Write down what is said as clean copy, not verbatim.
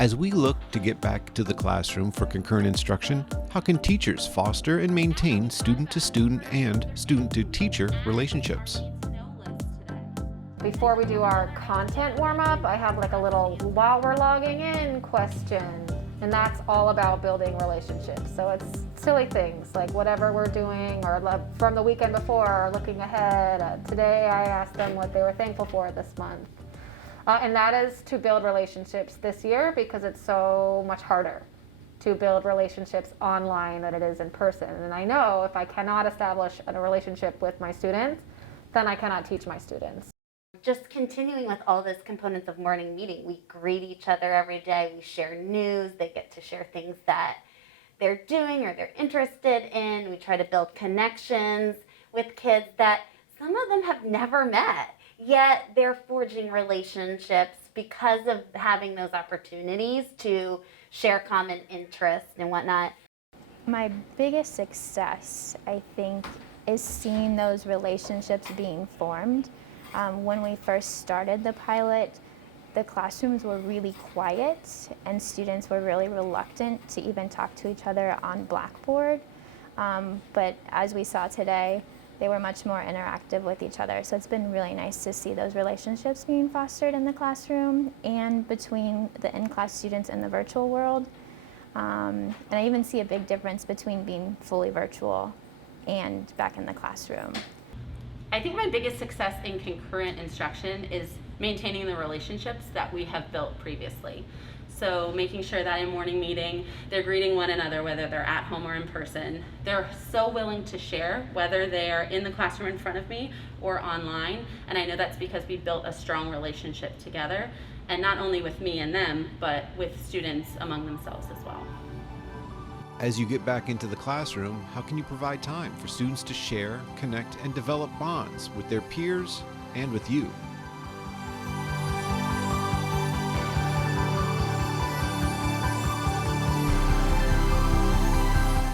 As we look to get back to the classroom for concurrent instruction, how can teachers foster and maintain student-to-student and student-to-teacher relationships? Before we do our content warm-up, I have like a little while we're logging in question. And that's all about building relationships. So it's silly things like whatever we're doing or from the weekend before or looking ahead. Today I asked them what they were thankful for this month. And that is to build relationships this year because it's so much harder to build relationships online than it is in person. And I know if I cannot establish a relationship with my students, then I cannot teach my students. Just continuing with all those components of morning meeting, we greet each other every day, we share news, they get to share things that they're doing or they're interested in. We try to build connections with kids that some of them have never met, yet they're forging relationships because of having those opportunities to share common interests and whatnot. My biggest success, I think, is seeing those relationships being formed. When we first started the pilot, the classrooms were really quiet and students were really reluctant to even talk to each other on Blackboard. But as we saw today, they were much more interactive with each other. So it's been really nice to see those relationships being fostered in the classroom and between the in-class students and the virtual world. And I even see a big difference between being fully virtual and back in the classroom. I think my biggest success in concurrent instruction is maintaining the relationships that we have built previously. So making sure that in morning meeting, they're greeting one another, whether they're at home or in person. They're so willing to share, whether they're in the classroom in front of me or online. And I know that's because we built a strong relationship together, and not only with me and them, but with students among themselves as well. As you get back into the classroom, how can you provide time for students to share, connect, and develop bonds with their peers and with you?